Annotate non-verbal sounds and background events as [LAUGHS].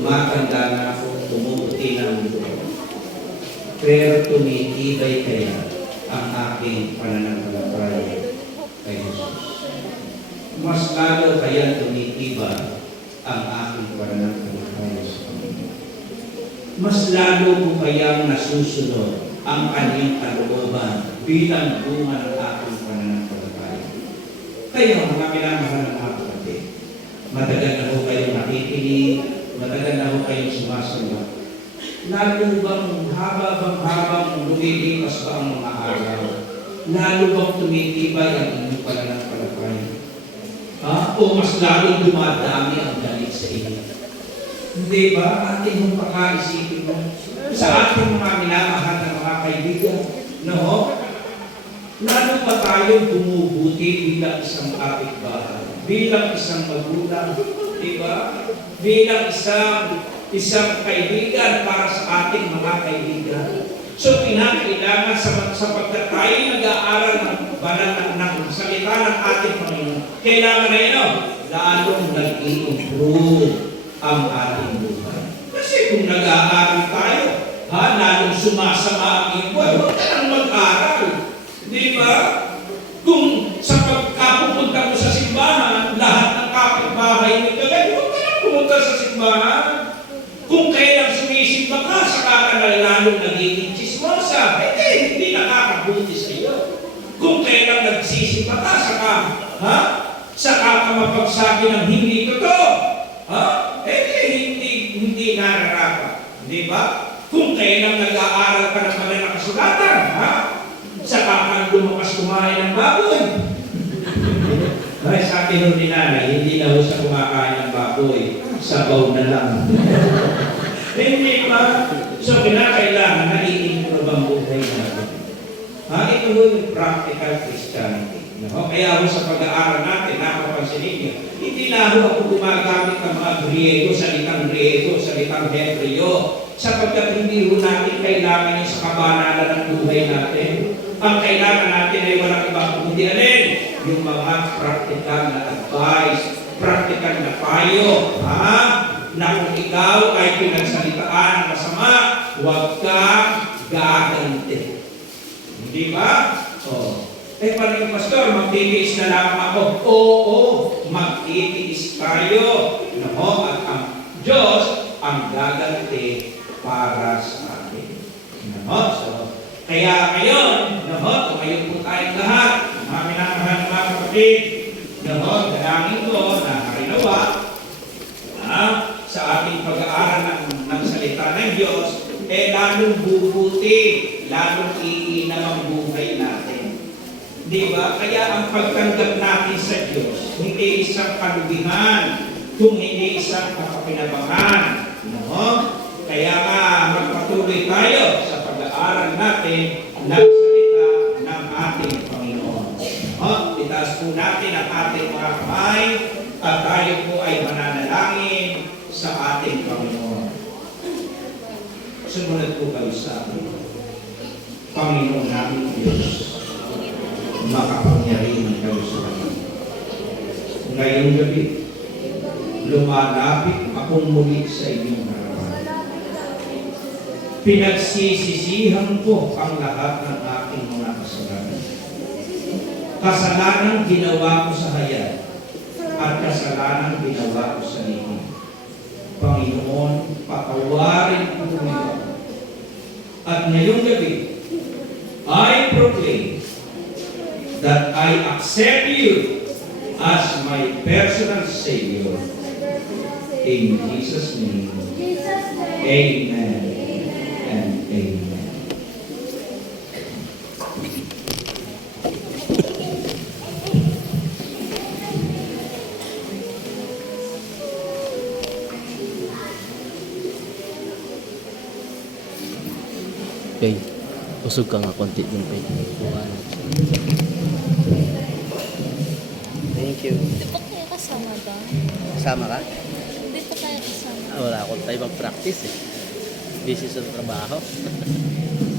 Tumatanda na ako, tumuti na dugo. Pero tumitibay kaya ang aking pananampalataya kay Jesus. Mas lalo kaya tumitibay ang aking pananampalataya sa Panginoon. Mas lalo mo kayang nasusunod ang kanyang kalooban bilang bunga ng aking pananampalataya. Kayo, mga minamahal ng mga kapatid, matagal na ho kayong nakikinig, matagal na ho kayong sumasagot. Lalo bang haba bang habang lumilipas ba ang mga araw? Lalo bang tumitibay ang inyong pananampalataya? Ha? O mas lalong dumadami ang galit sa inyo? Hindi ba? Ating mong pakaisipin mo sa ating mga minamahal na mga kaibigan. No? Tayong bumubuti bilang isang kapitbahay, bilang isang magulang, di ba? Bilang isang isang kaibigan para sa ating mga kaibigan. So, kinakailangan sa, sapagkat tayo nag-aaral ng banal ng, ng salita ng ating Panginoon, kailangan na yun, oh, lalong nag-i-improve ang ating buhay. Kasi kung nag-aaral tayo, ha, lalong sumasama ang buhay, huwag ka nang mag-aral. Di ba? Kung sa pagkapupunta mo sa simbahan, lahat ng kapitbahay mo kagad, huwag ka nang pumunta sa simbahan. Kung kailang sumisimba ka, saka ka lalong nagiging chismosa, hindi, hindi nakakabuti sa iyo. Kung kailang nagsisimba ka, saka, ha? Saka ka mapagsabi ng hindi totoo. Ha? Eh, hindi, hindi nararapat. Di ba? Kung kailang nag-aaral ka ng pananakasulatan, ha? Saka ka lumakas kumain ng baboy. [LAUGHS] Ay, sabi nun ni nanay, hindi na ho sa kumakain ng baboy, sabaw na lang. [LAUGHS] hindi ba? So, kinakailangan na i-improve ang buhay natin. Ha, ito ho yung practical Christianity. No? Kaya ho sa pag-aaral natin, napapansin ninyo, hindi na ho ako gumagamit ng mga Griego, salitang Griego, salitang Hebreo, sapagkat hindi ho natin kailangan yung sa kabanalan ng buhay natin. Ang kailangan natin ay walang ibang kundi alin, yung mga practical na advice, practical na payo, ha? Na kung ikaw ay pinagsalitaan ng masama, huwag kang gaganti. Hindi ba? Oh. Eh, yung pastor? Magtitiis na lang ako. Oo, magtitiis tayo. No? At ang Diyos ang gaganti para sa atin. No? So, kaya ngayon, no? tumayo po tayong lahat. Mga minamahal mga kapatid. No? Dalangin ko na karinawa ha? Sa ating pag-aaral ng, ng salita ng Diyos, eh lalong bubuti, lalong iinam ang buhay natin. Di ba? Kaya ang pagtanggap natin sa Diyos, hindi isang kalubihan, kung hindi isang kapapinabangan. No? Kaya nga, magpatuloy tayo sa pag-aaral natin ng salita ng ating Panginoon. No? Itaas po natin ang ating mga kamay at tayo po ay mananalangin sa ating Panginoon. Sumunod po kayo sa amin. Panginoon namin Diyos, makapangyarihan kayo sa kanya. Ngayong gabi, lumalapit akong muli sa inyong harapan. Pinagsisisihan ko ang lahat ng aking mga kasalanan. Kasalanan ginawa ko sa hayat at kasalanan ginawa ko sa patawarin po ako. At ngayong gabi, I proclaim that I accept you as my personal Savior. In Jesus' name, Amen and Amen. Okay. Usog ka nga konti dun, Pay. Thank you. Di ba kayo kasama ba? Kasama ka? Di pa kayo kasama. Ah, wala akong time mag-practice eh. Busy sa trabaho. [LAUGHS]